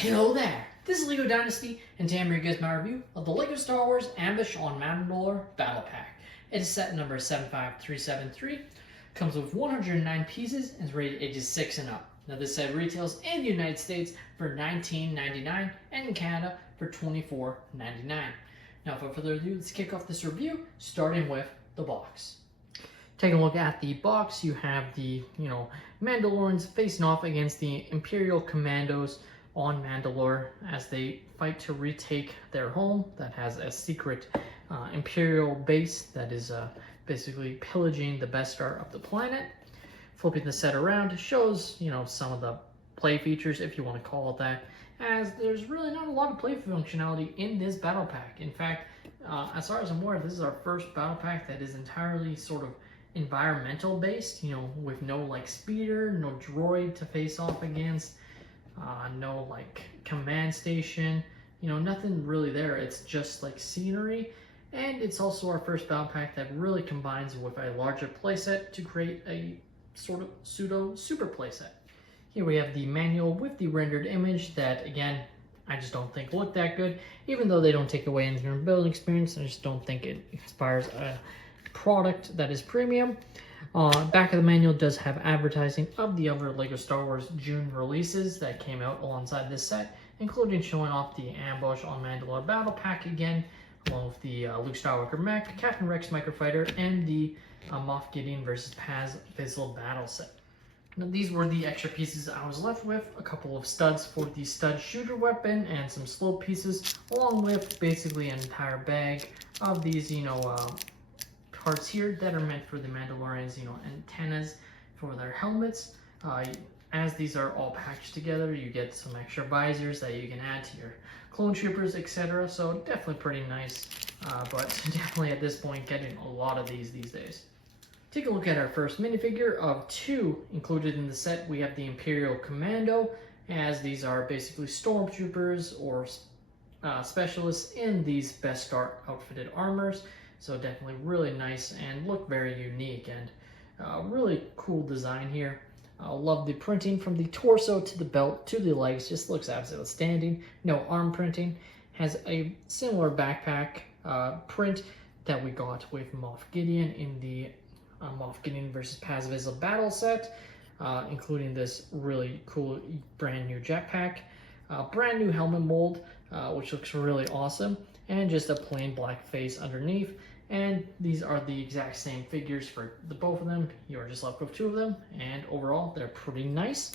Hello there, this is Lego Dynasty, and today I'm bringing you guys my review of the LEGO Star Wars Ambush on Mandalore Battle Pack. It is set number 75373, comes with 109 pieces, and is rated ages 6 and up. Now this set retails in the United States for $19.99 and in Canada for $24.99. Now without further ado, let's kick off this review, starting with the box. Taking a look at the box, you have the, Mandalorians facing off against the Imperial Commandos on Mandalore as they fight to retake their home that has a secret Imperial base that is basically pillaging the best star of the planet. Flipping the set around shows, some of the play features, if you want to call it that, as there's really not a lot of play functionality in this battle pack. In fact, as far as I'm aware, this is our first battle pack that is entirely sort of environmental based, with no speeder, no droid to face off against, no command station, nothing really there. It's just scenery, and it's also our first battle pack that really combines with a larger playset to create a sort of pseudo super playset. Here we have the manual with the rendered image that, again, I just don't think look that good. Even though they don't take away anything from building experience, I just don't think it inspires a product that is premium. Back of the manual does have advertising of the other LEGO Star Wars June releases that came out alongside this set, including showing off the Ambush on Mandalore Battle Pack again, along with the Luke Skywalker mech, Captain Rex Microfighter, and the Moff Gideon vs. Paz Vizsla battle set. Now, these were the extra pieces I was left with, a couple of studs for the stud shooter weapon and some slope pieces, along with basically an entire bag of these, parts here that are meant for the Mandalorians, antennas for their helmets. As these are all packaged together, you get some extra visors that you can add to your clone troopers, etc. So definitely pretty nice, but definitely at this point getting a lot of these days. Take a look at our first minifigure of two included in the set. We have the Imperial Commando, as these are basically stormtroopers or specialists in these best star outfitted armors. So definitely really nice and look very unique, and really cool design here. Love the printing from the torso to the belt to the legs, just looks absolutely outstanding. No arm printing. Has a similar backpack print that we got with Moff Gideon in the Moff Gideon vs. Paz Vizsla battle set, including this really cool brand new jetpack, brand new helmet mold, which looks really awesome, and just a plain black face underneath. And these are the exact same figures for the both of them. You are just left with two of them, and overall they're pretty nice.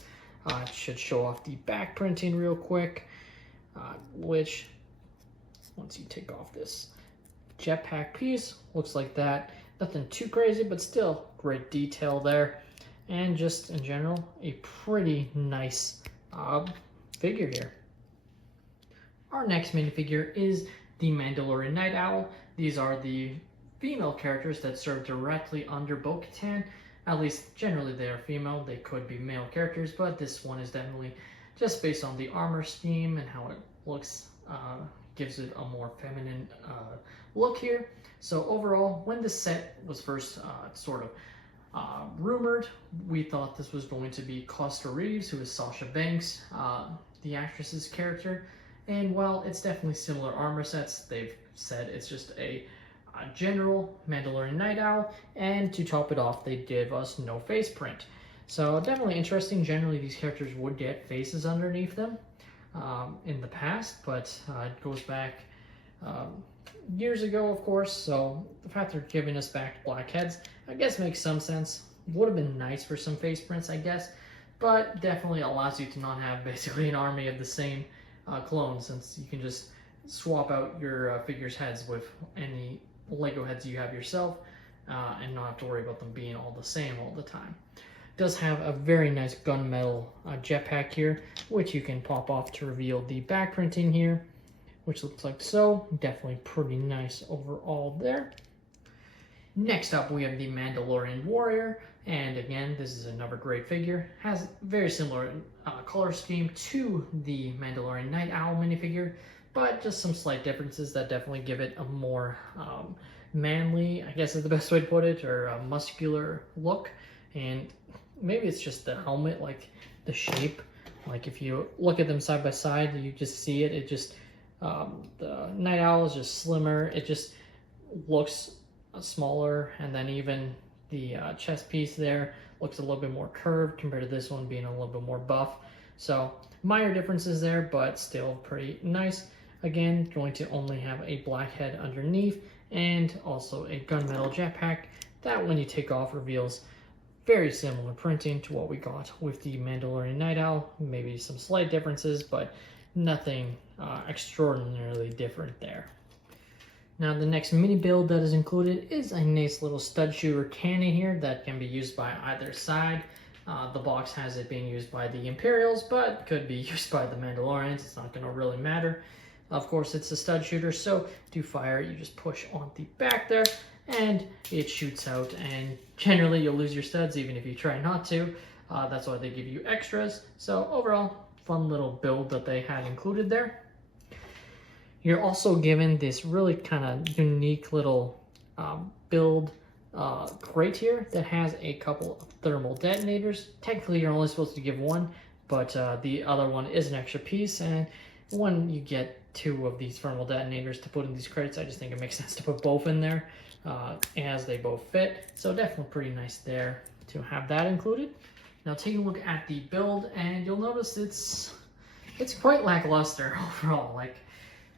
Should show off the back printing real quick, which once you take off this jetpack piece, looks like that. Nothing too crazy, but still great detail there. And just in general, a pretty nice figure here. Our next minifigure is the Mandalorian Night Owl. These are the female characters that serve directly under Bo-Katan. At least generally they are female. They could be male characters, but this one is definitely just based on the armor scheme and how it looks, gives it a more feminine look here. So overall, when this set was first rumored, we thought this was going to be Costa Reeves, who is Sasha Banks, the actress's character. And while it's definitely similar armor sets, they've said it's just a general Mandalorian Night Owl, and to top it off, they gave us no face print. So definitely interesting. Generally, these characters would get faces underneath them in the past, but it goes back years ago, of course, so the fact they're giving us back black heads, I guess makes some sense. Would have been nice for some face prints, I guess, but definitely allows you to not have basically an army of the same clones, since you can just swap out your figures' heads with any Lego heads you have yourself, and not have to worry about them being all the same all the time. It does have a very nice gunmetal jetpack here, which you can pop off to reveal the back printing here, which looks like so. Definitely pretty nice overall there. Next up, we have the Mandalorian Warrior, and again, this is another great figure. Has very similar color scheme to the Mandalorian Night Owl minifigure, but just some slight differences that definitely give it a more manly, I guess is the best way to put it, or a muscular look. And maybe it's just the helmet, the shape Like if you look at them side by side, you just see it. It just the Night Owl is just slimmer. It just looks smaller, and then even the chest piece there looks a little bit more curved compared to this one being a little bit more buff. So minor differences there, but still pretty nice. Again, going to only have a black head underneath and also a gunmetal jetpack that when you take off reveals very similar printing to what we got with the Mandalorian Night Owl. Maybe some slight differences, but nothing extraordinarily different there. Now the next mini build that is included is a nice little stud shooter cannon here that can be used by either side. The box has it being used by the Imperials, but could be used by the Mandalorians. It's not going to really matter. Of course, it's a stud shooter, so to fire, you just push on the back there, and it shoots out. And generally, you'll lose your studs even if you try not to. That's why they give you extras. So overall, fun little build that they had included there. You're also given this really kind of unique little build crate here that has a couple of thermal detonators. Technically, you're only supposed to give one, but the other one is an extra piece. And when you get 2 of these thermal detonators to put in these crates, I just think it makes sense to put both in there as they both fit. So definitely pretty nice there to have that included. Now taking a look at the build, and you'll notice it's quite lackluster overall. Like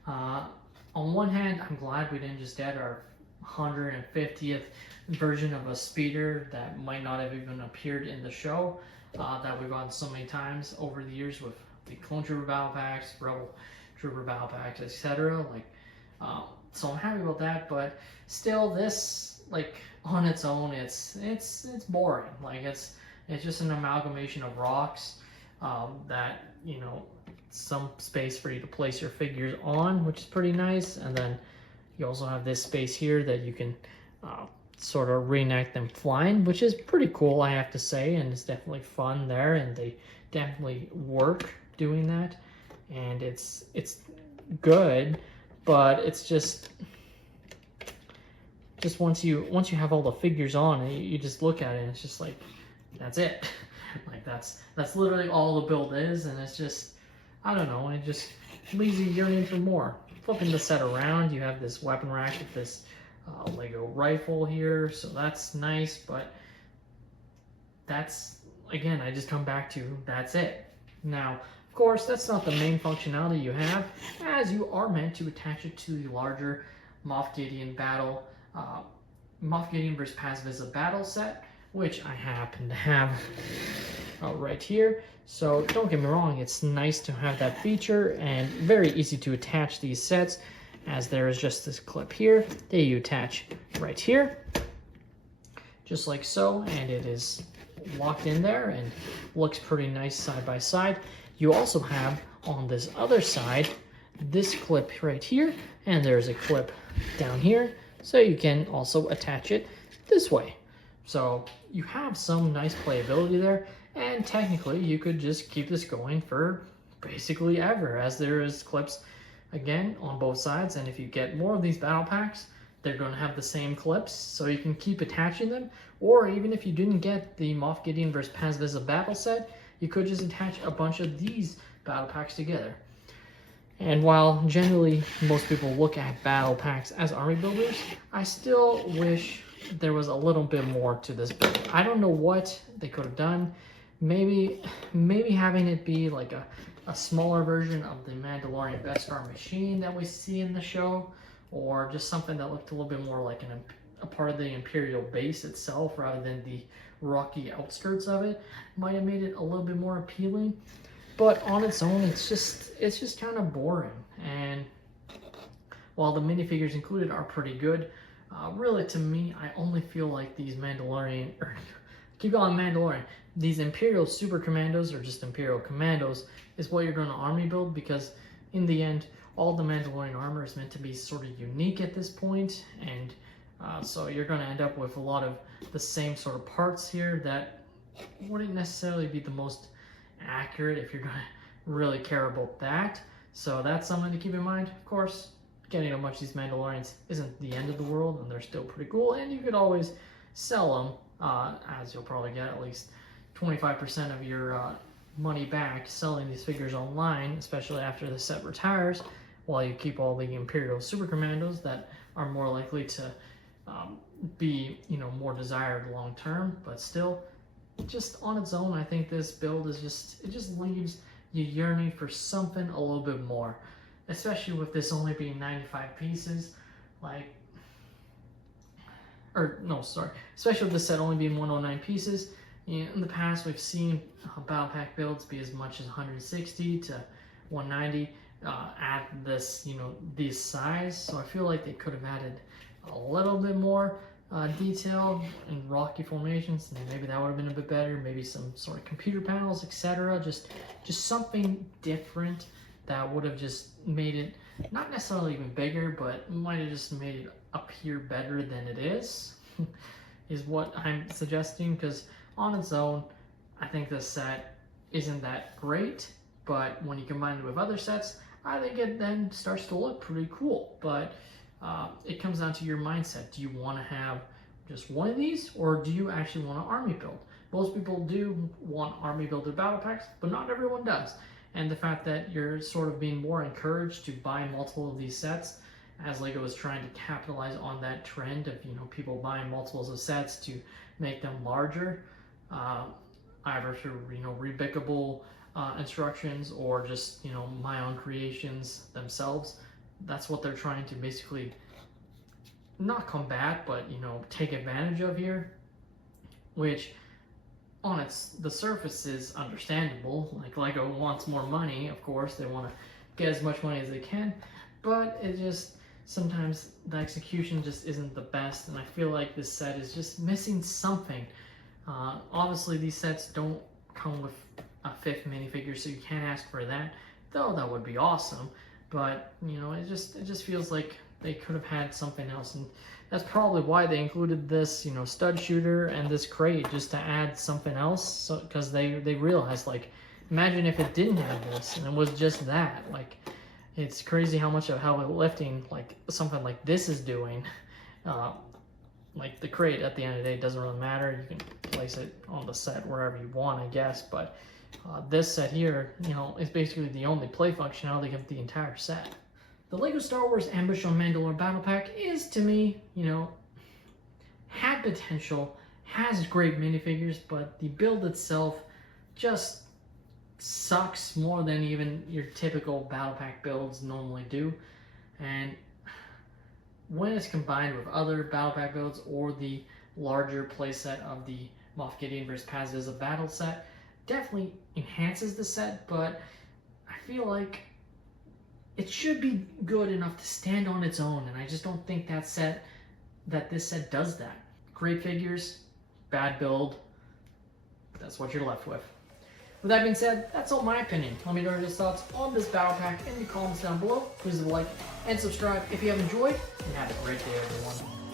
on one hand, I'm glad we didn't just get our 150th version of a speeder that might not have even appeared in the show that we've gotten so many times over the years with the Clone Trooper Battle Packs, Rebel Trooper Battle Packs, etc. Like, so I'm happy about that. But still, this, like, on its own, it's boring. Like it's just an amalgamation of rocks that, you know, some space for you to place your figures on, which is pretty nice. And then you also have this space here that you can sort of reenact them flying, which is pretty cool, I have to say, and it's definitely fun there, and they definitely work doing that, and it's good, but it's just once you have all the figures on, you just look at it and it's just like, that's it. Like that's literally all the build is, and it's just, I don't know, it just leaves you yearning for more. Flipping the set around, you have this weapon rack with this Lego rifle here, so that's nice, but that's, again, I just come back to, that's it. Now, of course, that's not the main functionality you have, as you are meant to attach it to the larger Moff Gideon Moff Gideon vs. Paz Vizsla battle set, which I happen to have right here. So don't get me wrong, it's nice to have that feature and very easy to attach these sets, as there is just this clip here that you attach right here, just like so, and it is locked in there and looks pretty nice side by side. You also have on this other side this clip right here, and there's a clip down here, so you can also attach it this way. So you have some nice playability there, and technically you could just keep this going for basically ever, as there is clips again on both sides, and if you get more of these battle packs, they're going to have the same clips, so you can keep attaching them. Or even if you didn't get the Moff Gideon vs. Paz Vizsla battle set, you could just attach a bunch of these battle packs together. And while generally most people look at battle packs as army builders, I still wish there was a little bit more to this build. I don't know what they could have done. Maybe having it be like a smaller version of the Mandalorian Beskar machine that we see in the show, or just something that looked a little bit more like a part of the Imperial base itself rather than the rocky outskirts of it, might have made it a little bit more appealing. But on its own, it's just kind of boring. And while the minifigures included are pretty good, really to me, I only feel like these Mandalorian, or keep calling Mandalorian, these Imperial Super Commandos, or just Imperial Commandos, is what you're going to army build, because in the end, all the Mandalorian armor is meant to be sort of unique at this point, and so you're going to end up with a lot of the same sort of parts here that wouldn't necessarily be the most accurate if you're going to really care about that. So that's something to keep in mind. Of course, getting a bunch of these Mandalorians isn't the end of the world, and they're still pretty cool, and you could always sell them, as you'll probably get at least 25% of your money back selling these figures online, especially after the set retires, while you keep all the Imperial Super Commandos that are more likely to be, you know, more desired long term. But still, just on its own, I think this build is just, it just leaves you yearning for something a little bit more, especially with this only being 95 pieces. Like, or no, sorry, especially with this set only being 109 pieces. You know, in the past, we've seen battle pack builds be as much as 160 to 190 at this, you know, this size. So I feel like they could have added a little bit more detail in rocky formations, and maybe that would have been a bit better. Maybe some sort of computer panels, etc. Just something different that would have just made it not necessarily even bigger, but might have just made it appear better than it is. Is what I'm suggesting, because on its own, I think this set isn't that great, but when you combine it with other sets, I think it then starts to look pretty cool. But it comes down to your mindset. Do you want to have just one of these, or do you actually want an army build? Most people do want army builded battle packs, but not everyone does. And the fact that you're sort of being more encouraged to buy multiple of these sets, as LEGO is trying to capitalize on that trend of, you know, people buying multiples of sets to make them larger, either through, you know, rebickable instructions or just, you know, my own creations themselves. That's what they're trying to basically not combat, but, you know, take advantage of here, which on the surface is understandable. Like, LEGO wants more money, of course. They want to get as much money as they can, but it just, sometimes the execution just isn't the best, and I feel like this set is just missing something. Obviously, these sets don't come with a 5th minifigure, so you can't ask for that, though that would be awesome. But, you know, it just feels like they could have had something else, and that's probably why they included this, you know, stud shooter and this crate, just to add something else. So, because they realized, like, imagine if it didn't have this and it was just that. Like, it's crazy how much of heavy lifting like something like this is doing. Like the crate, at the end of the day, doesn't really matter. You can place it on the set wherever you want, I guess. But this set here, you know, is basically the only play functionality of the entire set. The LEGO Star Wars Ambush on Mandalore Battle Pack is, to me, you know, had potential, has great minifigures, but the build itself just sucks more than even your typical battle pack builds normally do. And when it's combined with other battle pack builds or the larger playset of the Moff Gideon vs. Paz Vizsla battle set, definitely enhances the set, but I feel like it should be good enough to stand on its own, and I just don't think this set does that. Great figures, bad build, that's what you're left with. With that being said, that's all my opinion. Let me know your thoughts on this battle pack in the comments down below. Please leave a like and subscribe if you have enjoyed, and have a great day, everyone.